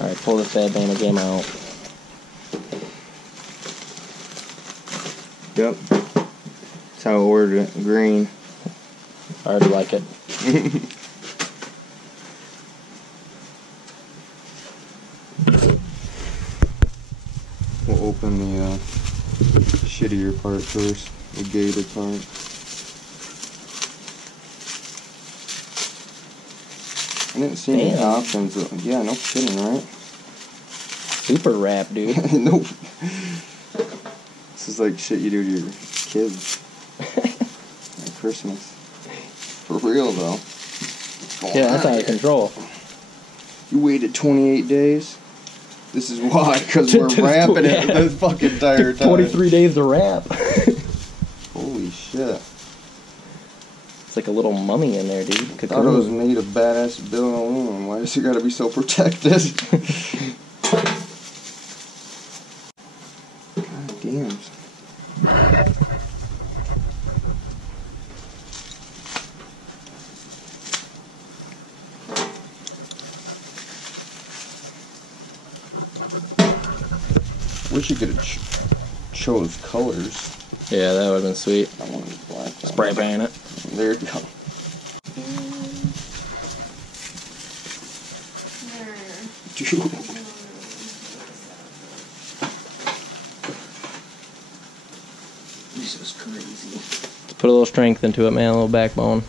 Alright, pull this bad bandit game out. Yep. That's how I ordered it. Green. I already like it. We'll open the shittier part first. The gated part. I didn't see any options. Yeah, no kidding, right? Super wrap, dude. Nope. This is like shit you do to your kids at Christmas. For real, though. Yeah, that's out of control. You waited 28 days? This is why, because we're wrapping it the fucking entire time. 23 days to wrap. Holy shit. It's like a little mummy in there, dude. I thought it was made of badass billet aluminum. Why does it gotta be so protected? God damn. Wish you could have chose colors. Yeah, that would have been sweet. I wanted black. Spray paint it. There you go. Dude. This is crazy. Let's put a little strength into it, man. A little backbone.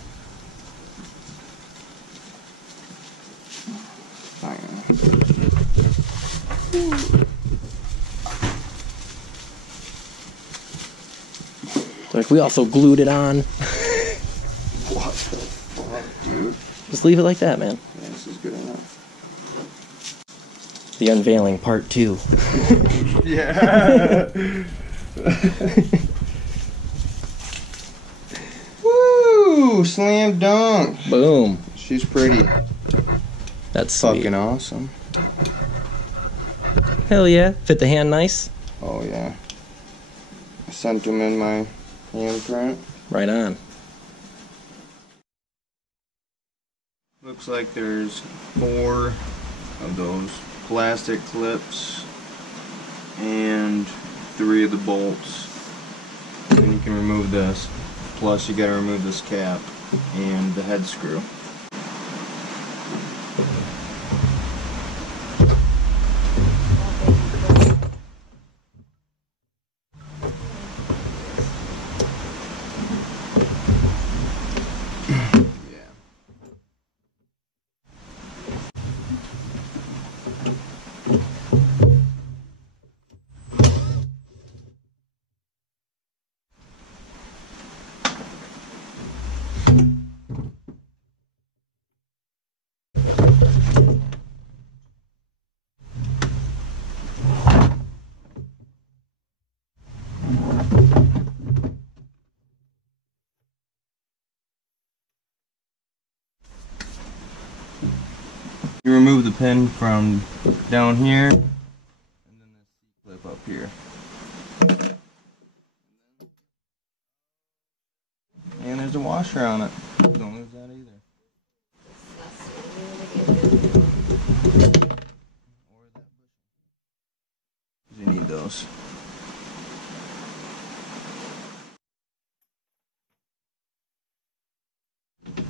Like, we also glued it on. What the fuck, dude? Just leave it like that, man. Yeah, this is good enough. The unveiling part 2. Yeah. Woo! Slam dunk. Boom. She's pretty. That's fucking sweet. awesome. Hell yeah. Fit the hand nice. Oh yeah. I sent them in my handprint. Right on. Looks like there's 4 of those plastic clips and 3 of the bolts. And you can remove this. Plus you gotta remove this cap and the head screw. You remove the pin from down here, and then this clip up here. And there's a washer on it. Don't lose that either. You need those.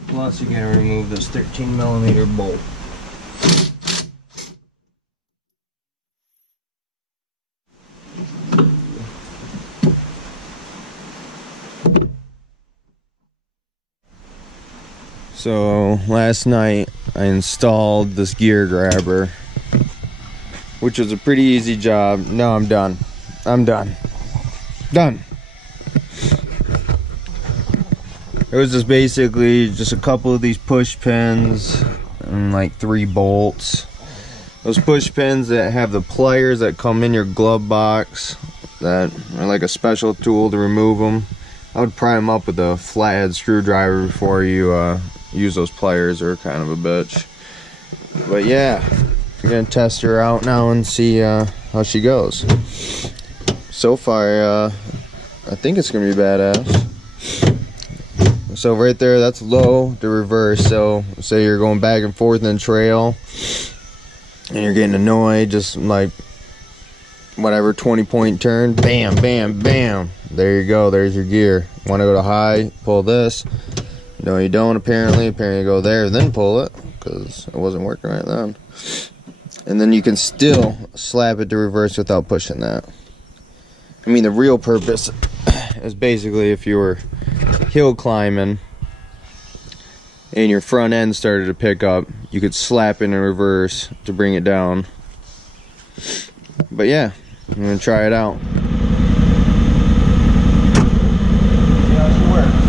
Plus you gotta remove this 13mm bolt. So last night I installed this gear grabber, which was a pretty easy job. Now I'm done. I'm done. Done. It was just basically just a couple of these push pins and like 3 bolts. Those push pins that have the pliers that come in your glove box that are like a special tool to remove them. I would pry them up with a flathead screwdriver before you use those pliers. Are kind of a bitch. But yeah, I'm gonna test her out now and see how she goes. So far, I think it's gonna be badass. So right there, that's low to reverse. So say you're going back and forth in the trail, and you're getting annoyed, just like whatever 20-point turn, bam, bam, bam. There you go. There's your gear. Want to go to high? Pull this. No, you don't. Apparently, go there, then pull it because it wasn't working right then. And then you can still slap it to reverse without pushing that. I mean, the real purpose is basically if you were hill climbing and your front end started to pick up, you could slap it in reverse to bring it down. But yeah, I'm gonna try it out. See how she works.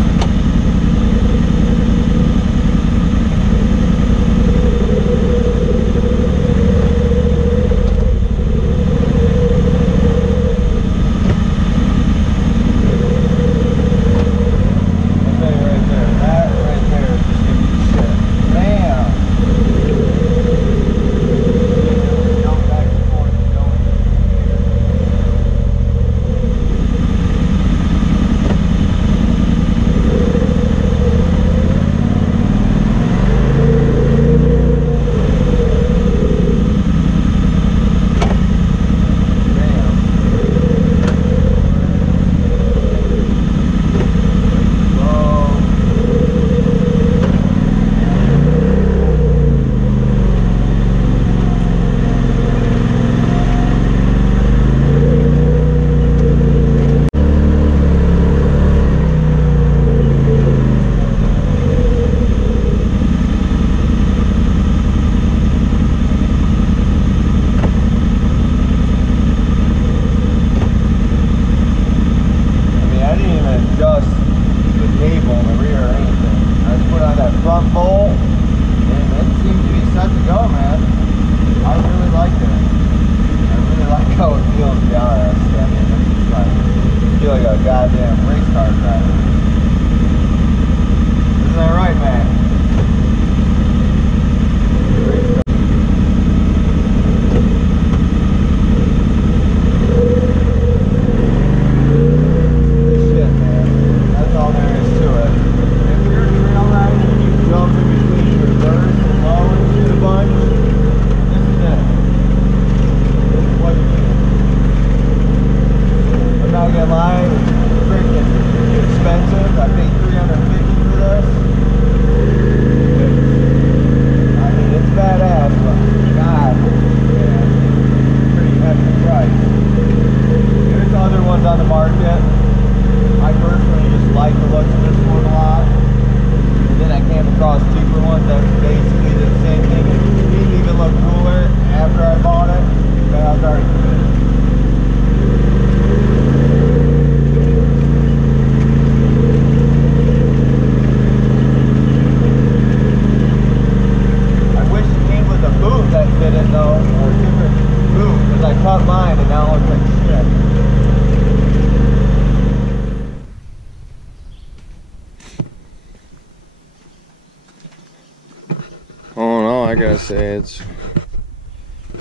I gotta say, it's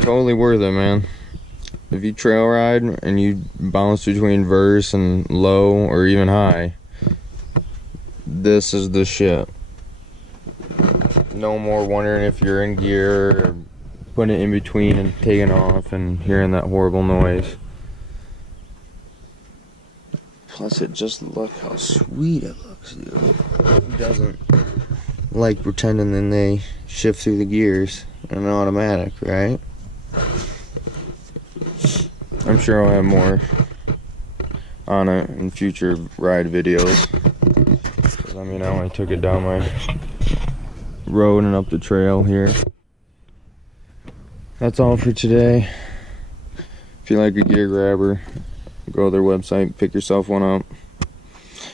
totally worth it, man. If you trail ride and you bounce between verse and low or even high, this is the shit. No more wondering if you're in gear or putting it in between and taking off and hearing that horrible noise. Plus, look how sweet it looks, dude. Who doesn't like pretending then they shift through the gears in an automatic, right? I'm sure I'll have more on it in future ride videos. Because, I mean, I only took it down my road and up the trail here. That's all for today. If you like a gear grabber, go to their website, pick yourself one up.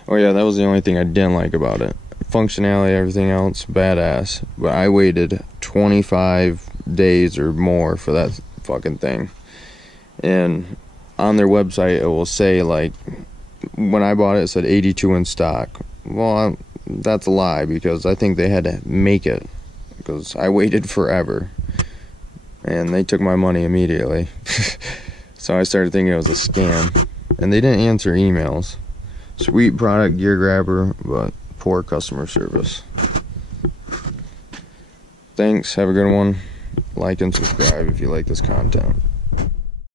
Oh yeah, that was the only thing I didn't like about it. Functionality, everything else, badass. But I waited 25 days or more for that fucking thing. And on their website, it will say, like, when I bought it, it said 82 in stock. Well, that's a lie, because I think they had to make it, because I waited forever. And they took my money immediately. So I started thinking it was a scam. And they didn't answer emails. Sweet product, gear grabber, but poor customer service. Thanks, have a good one. like and subscribe if you like this content.